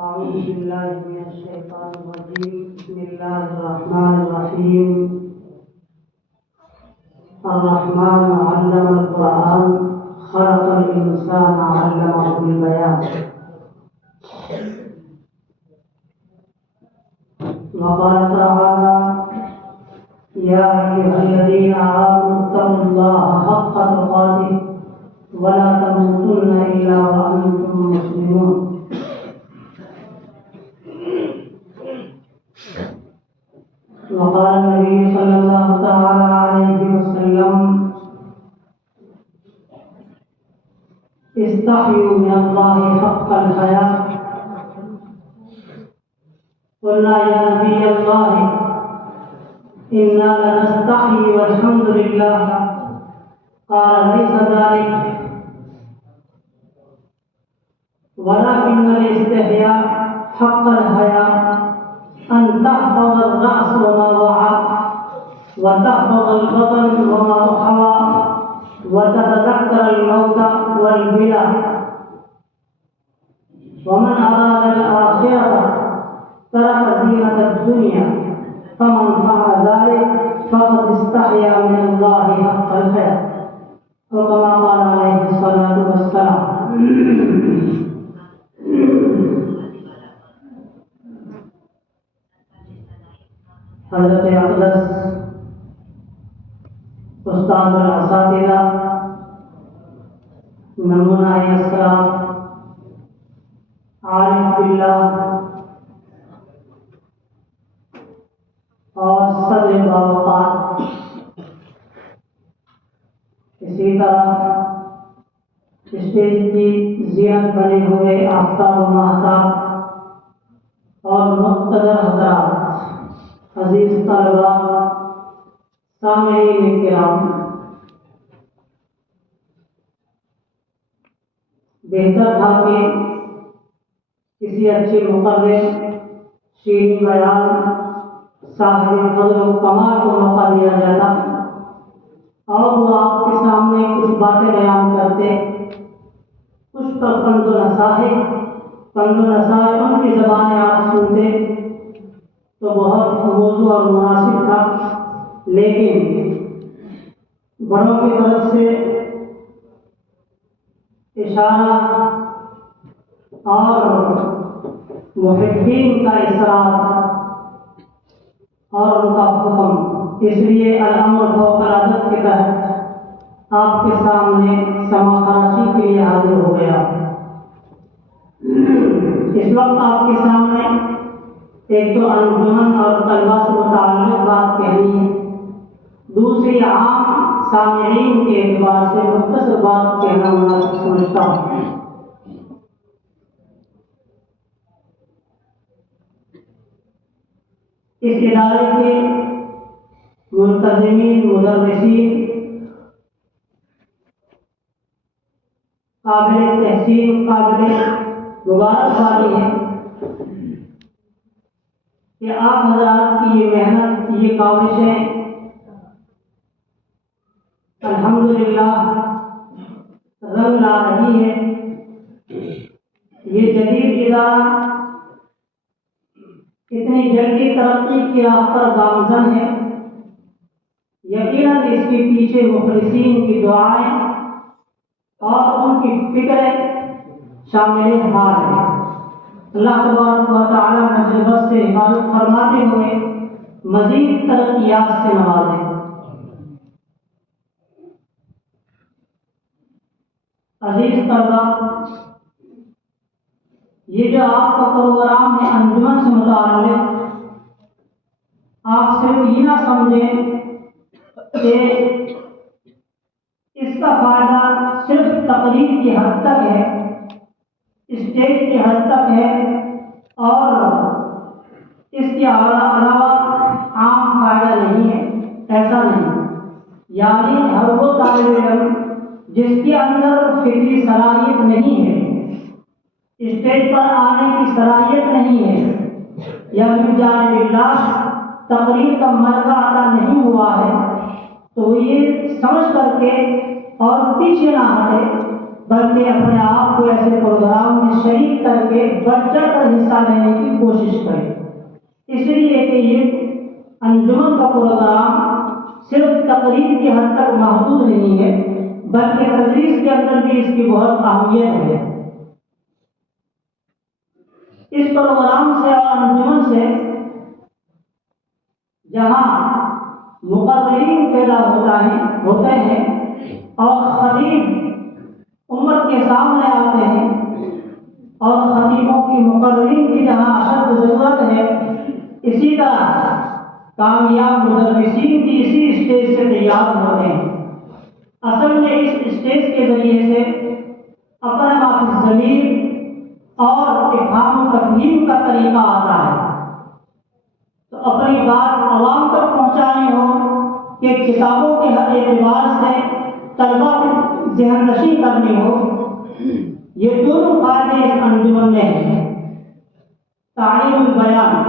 أعوذ بالله من الشيطان الرجيم. بسم الله الرحمن الرحيم. الرحمن علم القرآن خلق الإنسان علمه البيان. وقال تعالى: يا أيها الذين آمنوا اتقوا الله حق تقاته ولا تموتن إلا وأنتم مسلمون. وقال النبي صلى الله تعالى عليه وسلم: استحيوا من الله حق الحياء. قلنا يا نبي الله إنا لنستحي والحمد لله. قال: ليس ذلك ولكن الاستحياء حق الحياء أن تحفظ الرأس وما وعى وتحفظ البطن وما حوى وتتذكر الموت والبلى. ومن أراد الآخرة ترك زينة الدنيا فمن فعل ذلك فقد استحيا من الله حق الحياء. وكما قال عليه الصلاة والسلام. حضرت اقدس استاد الاساتذہ نمونہ اسلام عارف باللہ اور صدر باوقار، اسی طرح اسٹیج کی زینت بنے ہوئے آفتاب و مہتاب اور مقتدر حضرات، عزیز طلباء، سامعین کرام، بہتر تھا کہ کسی اچھے مقرر، شیریں بیان، صاحب فضل و کمال کو موقع دیا جاتا اور وہ آپ کے سامنے کچھ باتیں بیان کرتے، کچھ پند و نصائح ان کی زبانیں آپ سنتے تو بہت موزوں اور مناسب تھا. لیکن بڑوں کی طرف سے اشارہ اور محبین کا اصرار اور ان کا حکم، اس لیے الامر فوق العادت کے تحت آپ کے سامنے سما خراشی کے لیے حاضر ہو گیا. اس وقت آپ کے سامنے ایک تو انجمن اور طلبہ سے متعلق بات کہنی ہے، دوسری عام سامعین کے اعتبار سے مختصر بات کہنا مناسب سمجھتا ہوں. اس ادارے کے منتظمین، مدرسین قابل تحسین، قابل مبارکبادی ہیں کہ آپ حضرات کی یہ محنت، یہ کاوشیں الحمدللہ رنگ لا رہی ہے. یہ جدید ادارہ اتنی جلدی ترقی کی راہ پر گامزن ہے. یقیناً اس کے پیچھے مخلصین کی دعائیں اور ان کی فکریں شامل حال ہے. اللہ تبارک و تعالی نظر بس سے حفاظت فرماتے ہوئے مزید ترقیات سے نوازے. عزیز طلبہ، یہ جو آپ کا پروگرام ہے انجمن سے متعلق، آپ صرف یہ نہ سمجھیں کہ اس کا فائدہ صرف تقریر کی حد تک ہے، اسٹیج کی حد تک ہے اور اس کے علاوہ عام فائدہ نہیں ہے. ایسا نہیں. یعنی ہر وہ طالب علم جس کے اندر فکری صلاحیت نہیں ہے، اسٹیج پر آنے کی صلاحیت نہیں ہے، یا بجانب اللہ تقریر کا مرغہ عطا نہیں ہوا ہے، تو وہ یہ سمجھ کر کے اور پیچھے نہ ہٹے بلکہ اپنے آپ کو ایسے پروگرام میں شریک کر کے بڑھ چڑھ کر حصہ لینے کی کوشش کریں، اس لیے کہ یہ انجمن کا پروگرام صرف تقریر کی حد تک محدود نہیں ہے، بلکہ تدریس کے اندر بھی اس کی بہت اہمیت ہے۔ اس پروگرام سے اور انجمن سے جہاں مقررین پیدا ہوتے ہیں اور خطیب امت کے سامنے آتے ہیں، اور خطیبوں کی مقررین کی جہاں اشد ضرورت ہے، اسی طرح کامیاب مدرسین بھی اسی اسٹیج سے تیار ہوتے ہیں۔ اصل میں اس اسٹیج کے ذریعے سے اپنے آپ ضمیر اور افہام و تفہیم کا طریقہ آتا ہے۔ تو اپنی بات عوام تک پہنچانی ہو کہ کتابوں کے اعتبار سے طلبہ کی ذہن نشین کرنی ہو، یہ دونوں فائدے اس انجمن میں ہیں۔ تعلیم البیان،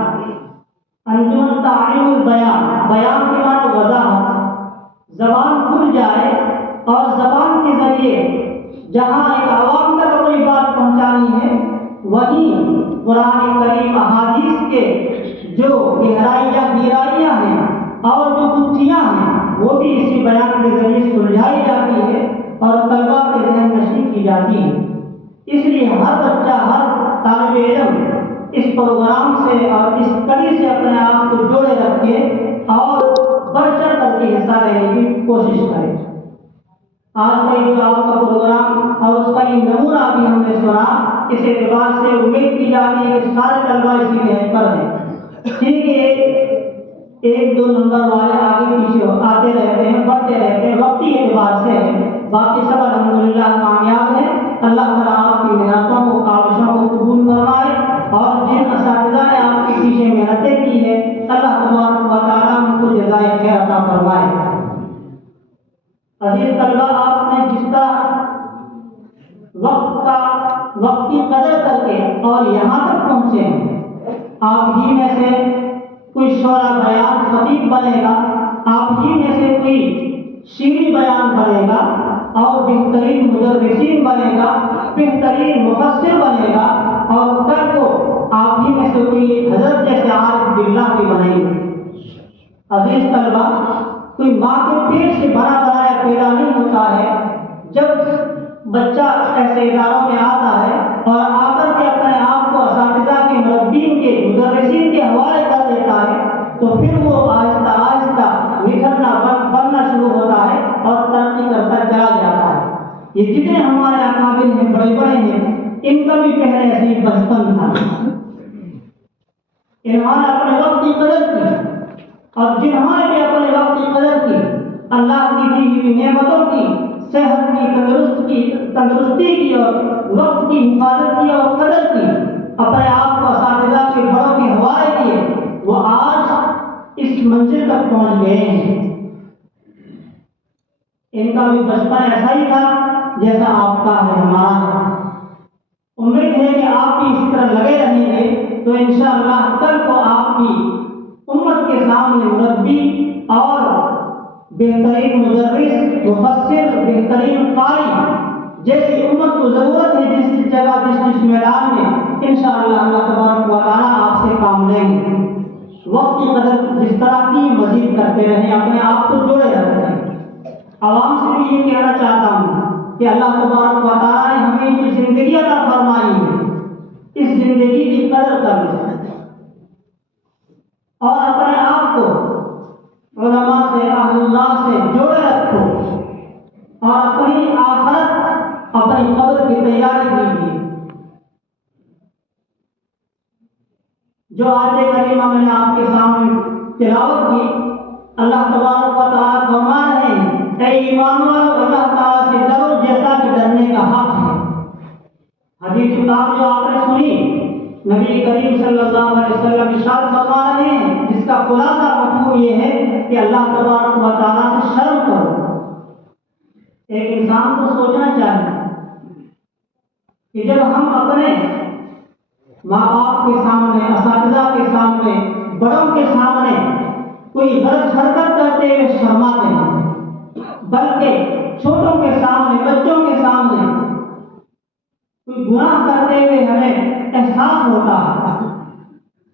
انجمن تعلیم البیان، بیان کے معنی وضاحت، زبان کھل جائے اور زبان کے ذریعے جہاں ایک عوام تک اپنی بات پہنچانی ہے، وہیں قرآن کریم احادیث کے جو گہرائیاں ہیں اور جو گتھیاں ہیں وہ بھی اسی بیان کے ذریعے سلجھائی جاتی ہے اور طلبہ کے ذہن نشین کی جاتی ہے۔ اس لیے ہر بچہ، ہر طالب علم اس پروگرام سے اور اس کڑی سے اپنے آپ کو جوڑے رکھے اور بڑھ چڑھ کر کے حصہ لینے کی کوشش کرے۔ آج کا یہ جو آپ کا پروگرام اور اس کا یہ نمونہ بھی ہم نے سنا، اس اعتبار سے امید کی جاتی ہے کہ سارے طلبہ اسی نہج پر ہیں۔ ٹھیک ہے، ایک دو نمبر والے آگے پیچھے آتے رہتے ہیں، بڑھتے رہتے ہیں، وقتی اعتبار سے ہے، باقی سب الحمدللہ کامیاب ہے۔ اللہ تعالیٰ آپ کی محنتوں کو، کاوشوں کو قبول فرمائے، اور جن اساتذہ نے آپ کے پیچھے محنتیں کی ہے، اللہ تبارک و تعالیٰ ان کو جزائے خیر عطا فرمائے۔ عزیز طلبہ، آپ نے جس طرح وقت کی قدر کر کے اور یہاں تک پہنچے ہیں، آپ ہی میں سے کوئی شعرا بیان خطیب بنے گا، آپ ہی میں سے کوئی شیریں بیان بنے گا، اور بہترین مدرسین بنے گا، بہترین مفسر بنے گا، اور کل کو آپ ہی میں سے کوئی حضرت جیسے عارف باللہ بھی بنے گا۔ عزیز طلبہ، کوئی ماں کے پیٹ سے بنا بنایا پیدا نہیں ہوتا ہے۔ جب بچہ ایسے اداروں میں آتا ہے اور آ کر کے اپنے آپ کو اساتذہ کے، مربین کے، مدرسین کے حوالے کر دیتا ہے، تو پھر وہ آہستہ آہستہ نکھرنا بننا شروع ہوتا ہے اور ترقی کرتا چلا جاتا ہے۔ یہ جتنے ہمارے اکابر ہیں، بڑے بڑے ہیں، ان کا بھی پہلے ایسے ہی بچپن تھا۔ انہوں نے اپنے وقت کی قدر کی، اور جنہوں نے بھی اپنے وقت کی قدر کی، اللہ کی دی ہوئی نعمتوں کی، صحت کی، تندرستی کی اور وقت کی حفاظت کی اور قدر کی، اپنے آپ کو اساتذہ کے بڑوں کے حوالے کیے، وہ آج اس منزل تک پہنچ گئے ہیں۔ ان کا بھی بچپن ایسا ہی تھا جیسا آپ کا ہے، ہمارا ہے۔ امید ہے کہ آپ بھی اسی طرح لگے رہیں گے تو انشاءاللہ کل کو آپ کی امت کے سامنے مربی اور بہترین مدرس، مفسر، بہترین قاری جیسی امت کو ضرورت ہے، جس جگہ جس میدان میں انشاءاللہ اللہ تبارک و تعالیٰ آپ سے کام لیں گے۔ وقت کی قدر جس طرح کی مزید کرتے رہیں، اپنے آپ کو جوڑے رکھیں۔ عوام سے بھی یہ کہنا چاہتا ہوں کہ اللہ تبارک و تعالیٰ نے ہمیں جو زندگی عطا فرمائی ہے، اس زندگی کی قدر کر لیں اور اپنے آپ کو علماء سے، اہل اللہ سے جوڑے رکھو، اور اپنی آخرت، اپنی قبر کی تیاری کیجیے۔ جو آیت کریمہ میں نے آپ کے سامنے تلاوت کی، اللہ تبارک و تعالیٰ فرما رہے ہیں، اے ایمان والو، اللہ تعالیٰ سے ڈرو جیسا کہ ڈرنے کا حق ہے۔ حدیث پاک جو آپ نے سنی، نبی کریم صلی اللہ علیہ وسلم ارشاد فرما رہے ہیں، جس کا خلاصہ مفہوم یہ ہے کہ اللہ تبارک و تعالیٰ سے شرم کرو۔ ایک انسان کو سوچنا چاہیے کہ جب ہم اپنے ماں باپ کے سامنے، اساتذہ کے سامنے، بڑوں کے سامنے کوئی غلط حرکت کرتے ہوئے شرماتے ہیں، بلکہ چھوٹوں کے سامنے، بچوں کے سامنے کوئی گناہ کرتے ہوئے ہمیں احساس ہوتا ہے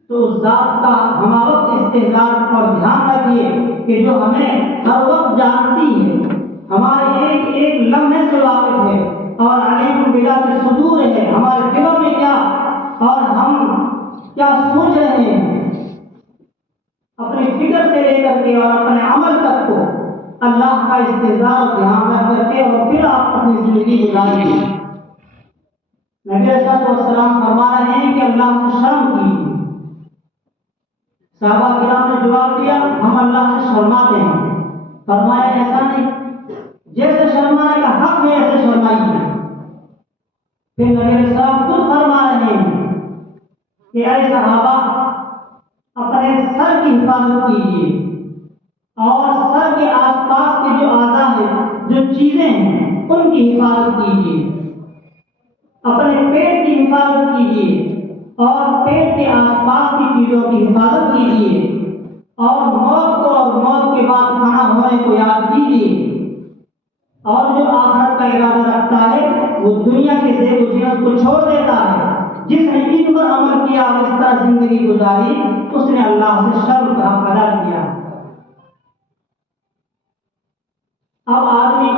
تو اس ذات کا ہم وقت استحضار اور دھیان رکھیے کہ جو ہمیں ہر وقت جانتی ہے، ہمارے ایک ایک لمحے سے واقف ہے اور علیم بذات الصدور ہے، ہمارے دلوں میں کیا اور ہم کیا سوچ رہے ہیں، اپنی فکر سے لے کر کے اور اپنے عمل تک کو اللہ کا استحضار اور دھیان رکھ کر کے اور پھر آپ اپنی زندگی گزاریے۔ نبی علیہ الصلوۃ والسلام فرما رہے ہیں کہ اللہ سے شرم کیجیے۔ صحابہ کرام نے جواب دیا ہم اللہ سے شرماتے ہیں۔ فرمایا ایسا نہیں، جیسے شرمانے کا حق ہے ایسے شرمائیے۔ پھر نبی علیہ السلام خود فرما رہے ہیں کہ اے صحابہ اپنے سر کی حفاظت کیجیے اور سر کے آس پاس کے جو اعضاء ہیں، جو چیزیں ہیں، ان کی حفاظت کیجیے، اپنے پیٹ کی حفاظت کیجیے اور پیٹ کے آس پاس کی چیزوں کی حفاظت کیجیے اور موت کو اور موت کے بعد فنا ہونے کو یاد کیجیے، اور جو آخرت کا ارادہ رکھتا ہے وہ دنیا کے زیب و زینت کو چھوڑ دیتا ہے۔ جس نے ان پر عمل کیا اور اس طرح زندگی گزاری اس نے اللہ سے شرم کا حق ادا کیا۔ اب آدمی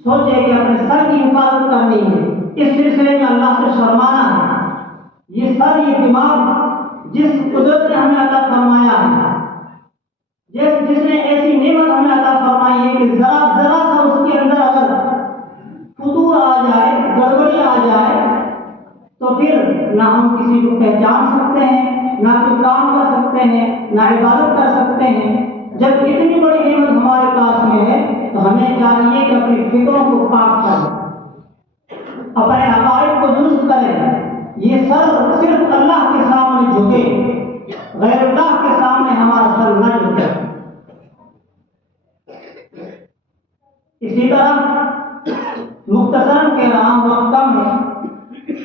سوچے کہ اپنے سر کی حفاظت کرنی ہے، اس سلسلے میں اللہ سے شرمانا ہے۔ یہ سر، یہ دماغ جس قدرت نے ہمیں عطا فرمایا ہے، جس نے ایسی نعمت ہمیں عطا فرمائی ہے کہ ذرا سا اس کے اندر اگر فطور آ جائے، گڑبڑی آ جائے تو پھر نہ ہم کسی کو پہچان سکتے ہیں، نہ کوئی کام کر سکتے ہیں، نہ عبادت کر سکتے ہیں۔ جب اتنی بڑی نعمت ہمارے پاس میں ہے تو ہمیں چاہیے کہ اپنی فکروں کو پاک کریں، اپنے عقائد کو درست کریں۔ یہ سر صرف اللہ کے سامنے جھکے، غیر اللہ کے سامنے ہمارا سر نہ جھکے۔ اسی طرح مختصراً کہہ رہا ہوں، وقت کم ہے،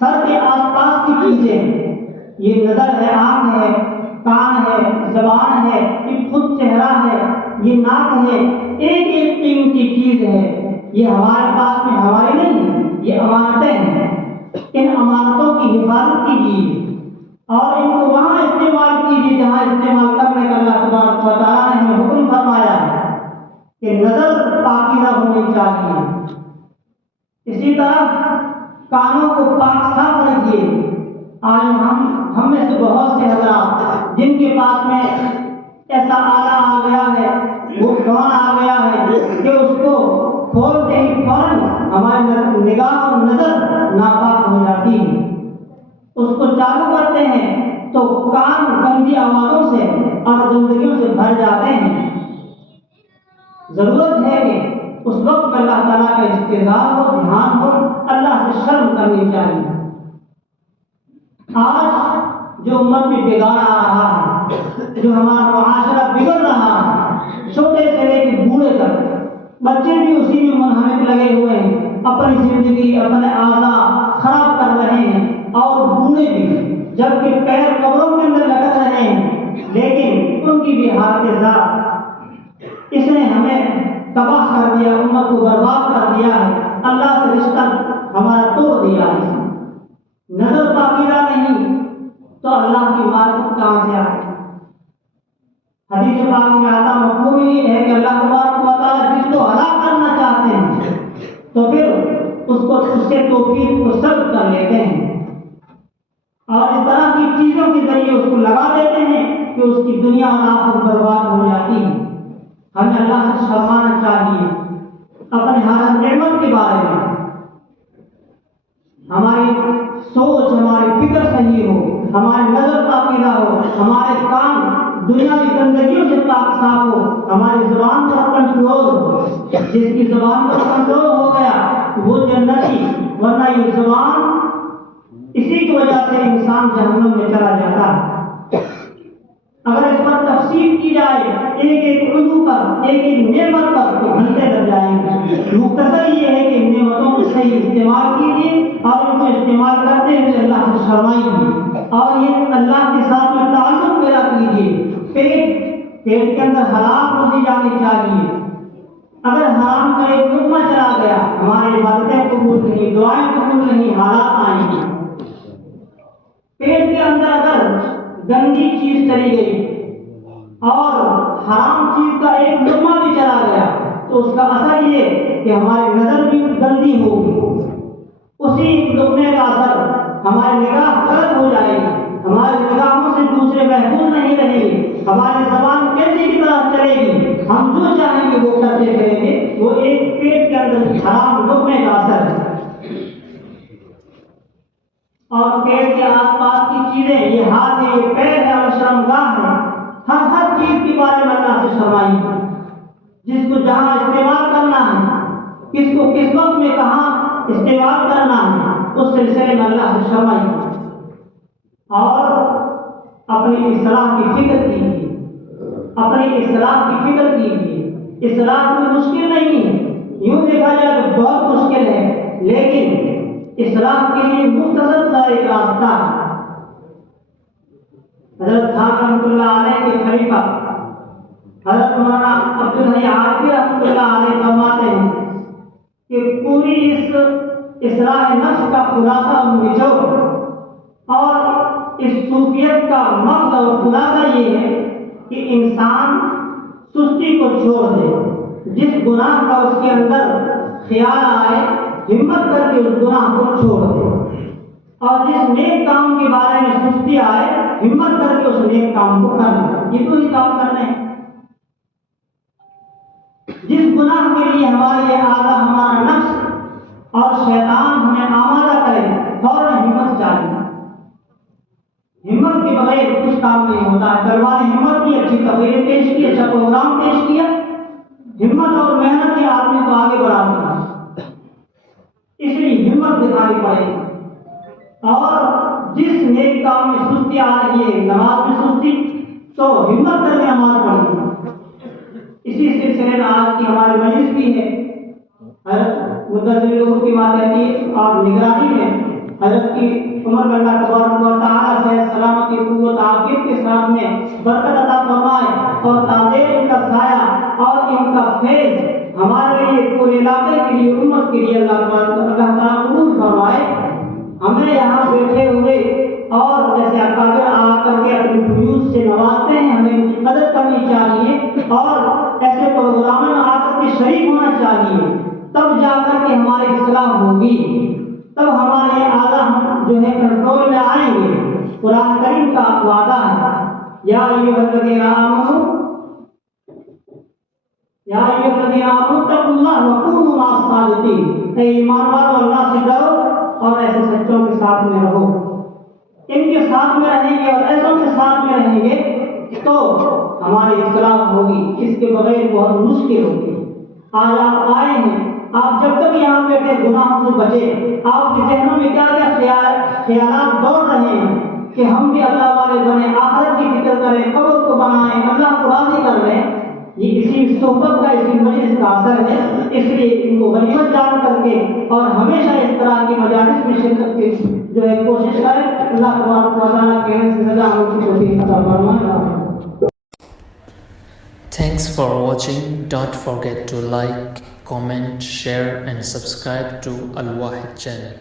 سر کے آس پاس کی چیزیں، یہ نظر ہے، آنکھ ہے، کان ہے، زبان ہے، یہ خود چہرہ ہے، یہ ناک ہے، ایک ایک قیمتی چیز ہے، یہ ہمارے پاس میں ہماری نہیں ہے، یہ امانتیں ہیں۔ ان امانتوں کی حفاظت کیجیے اور ان کو وہاں استعمال کیجیے جہاں استعمال کرنے کا اللہ تبارک و تعالیٰ نے ہمیں حکم فرمایا ہے کہ نظر پاکیزہ ہونی چاہیے۔ اسی طرح کانوں کو پاک صاف رکھیے۔ آج ہم میں سے بہت سے حضرات جن کے پاس میں ایسا آلہ آ گیا ہے، وہ فون آ گیا ہے کہ اس کو کھولتے ہی فوراً ہماری نگاہ اور نظر ناپاک ہو جاتی ہے۔ اس کو چالو کرتے ہیں تو کان گندی آوازوں سے اور گندگیوں سے بھر جاتے ہیں۔ ضرورت ہے کہ اس وقت میں اللہ تعالیٰ کا استحضار ہو، دھیان ہو، اللہ سے شرم کرنی چاہیے۔ آج جو امت میں بگاڑ آ رہا ہے، جو ہمارا معاشرہ بگڑ رہا ہے، چھوٹے سے لے کے بوڑھے تک بچے بھی اسی میں منہمک لگے ہوئے ہیں، اپنی زندگی، اپنے اعضاء خراب کر رہے ہیں، اور بوڑھے بھی جبکہ پیر قبروں کے اندر لٹک رہے ہیں، لیکن ان کی بھی حالت ذات اس نے ہمیں تباہ کر دیا، امت کو برباد کر دیا ہے، اللہ سے رشتہ ہمارا توڑ دیا ہے۔ نظر پاکیزہ نہیں تو اللہ کی معرفت کہاں سے آئے؟ حدیث پاک میں آتا مفہوم یہ ہے کہ اللہ تبارک و تعالیٰ جس کو ہلاک کرنا چاہتے ہیں تو پھر اس سے توفیق کو سلب کر لیتے ہیں اور اس طرح کی چیزوں کے ذریعے اس کو لگا دیتے ہیں کہ اس کی دنیا اور آخرت برباد ہو جاتی ہے۔ ہمیں اللہ سے شرمانا چاہیے اپنے ہر نعمت کے بارے میں۔ ہماری سوچ، ہماری فکر صحیح ہو، ہماری نظر پاکیزہ ہو، ہمارے کام دنیاوی گندگیوں سے پاک صاف ہو، ہماری زبان پر کنٹرول ہو۔ جس کی زبان پر کنٹرول ہو گیا وہ جنتی، ورنہ یہ زبان اسی کی وجہ سے انسان جہنم میں چلا جاتا ہے۔ اگر اس پر تفصیل کی جائے ایک ایک عضو پر، ایک ایک نعمت پر، تو گھنٹے لگ جائیں گے۔ مختصر یہ ہے کہ ان نعمتوں کو صحیح استعمال کیجیے اور ان کو استعمال کرتے ہوئے اللہ سے شرمائیے اور یہ اللہ کے ساتھ میں تعلق پیدا کیجیے۔ پیٹ کے اندر حلال روزی جانی چاہیے۔ اگر حرام کا ایک لقمہ چلا گیا ہماری عبادتیں قبول نہیں، دعائیں قبول نہیں، حالات آئیں گے۔ پیٹ کے اندر اگر گندی چیز چلی گئی اور حرام چیز کا ایک لقمہ بھی چلا گیا تو اس کا اثر یہ کہ ہماری نظر بھی گندی ہوگی، اسی لقمے کا اثر ہماری نگاہ غلط ہو جائے گی، ہماری نگاہوں سے دوسرے محفوظ نہیں رہیں گے، ہماری زبان کیسے کی طرف چلے گی، ہم جو چاہیں گے وہ کرتے کریں گے۔ وہ ایک پیٹ کے اندر حرام لقمے کا اثر ہے۔ اور پیٹ کے آس پاس کی چیزیں، یہ ہاتھ ہے، یہ پیر ہے اور شرمگاہ ہے، ہر چیز کے بارے میں اللہ سے شرمائی ہے، جس کو جہاں استعمال کرنا ہے، کس کو کس وقت میں کہاں استعمال کرنا ہے، اس سلسلے میں اللہ سے شرمائی ہے۔ اور اپنی اصلاح کی فکر کیجیے، اپنی اصلاح کی فکر کیجیے۔ اصلاح کوئی مشکل نہیں ہے، یوں دیکھا جائے تو بہت مشکل ہے، لیکن اصلاح کے لیے مختصر سا ایک راستہ ہے۔ حضرت صاحب رحمۃ اللہ علیہ کے خلیفہ حضرت مولانا عبدالحی عارفی رحمۃ اللہ علیہ فرماتے ہیں کہ پوری اس اصلاح نفس کا خلاصہ اور نچوڑ اور اس صوفیت کا مغز اور خلاصہ یہ ہے کہ انسان سستی کو چھوڑ دے، جس گناہ کا اس کے اندر خیال آئے ہمت کر کے اس گناہ کو چھوڑ دے، اور جس نیک کام کے بارے میں سستی آئے ہمت کر کے اس نیک کام کو کرنا۔ یہ تو ہی کام کرنے ہیں۔ جس گناہ کے لیے ہمارے اعلیٰ ہمارا نفس اور شیطان ہمیں آمادہ کرے فوراً ہمت چاہیے۔ ہمت کے بغیر کچھ کام نہیں ہوتا ہے۔ طلباء نے ہمت کی، اچھی تقریریں پیش کی، اچھا پروگرام پیش کیا، ہمت اور محنت ہی آدمی کو آگے بڑھاتی ہے، اس لیے ہمت دکھانی پڑے گی۔ اور جس نیک کام میں سستی آ رہی ہے، نماز میں سستی، تو ہمت کر کے نماز پڑھی۔ اسی سلسلے میں آج کی ہماری مجلس بھی ہے، حضرت مدثر لوگوں کی بات کہتی ہے، اور نگرانی میں حضرت کی عمر بن اللہ تبارک و تعالیٰ سے سلامتی قوت عافیت کے ساتھ میں برکت عطا فرمائے، اور تعدیر ان کا سایہ اور ان کا فیض ہمارے لیے، پورے علاقے کے لیے، امت کے لیے اللہ تعالیٰ قبول فرمائے۔ ہمیں یہاں بیٹھے ہوئے اور جیسے اکابر آ کر کے اپنی فیوز سے نوازتے ہیں، ہمیں ان کی قدر کرنی چاہیے اور ایسے پروگراموں میں آ کر کے شریک ہونا چاہیے، تب جا کر کے ہماری اصلاح ہوگی، تب ہمارے اعلیٰ جو ہے کنٹرول میں آئیں گے۔ قرآن کریم کا وعدہ ہے، یا ایھا الذین آمنوا اتقوا اللہ وکونوا مع الصادقین، اے ایمان والو اللہ سے ڈرو اور ایسے سچوں کے ساتھ میں رہو۔ ان کے ساتھ میں رہیں گے اور ایسوں کے ساتھ میں رہیں گے تو ہماری اصلاح ہوگی، اس کے بغیر بہت مشکل ہوگی۔ آج آپ آئے ہیں، آپ جب تک یہاں بیٹھے گناہوں سے بچے، آپ کے ذہنوں میں کیا کیا خیالات دوڑ رہے ہیں کہ ہم بھی اللہ والے بنے، آخرت کی فکر کریں، قبر کو بنائیں، اللہ کو راضی کر لیں۔ یہ اسی صحبت کا، اسی مجلس کا اثر ہے، اس لیے ان کو غنیمت جان کر کے اور ہمیشہ اس طرح کی مجالس میں شرکت کی جو ہے کوشش کریں۔ اللہ تبارک و تعالیٰ کہنے سے زیادہ ہم کی توفیق عطا فرمائے۔ Thanks for watching. Don't forget to like, comment, share and subscribe to Al Wahid channel.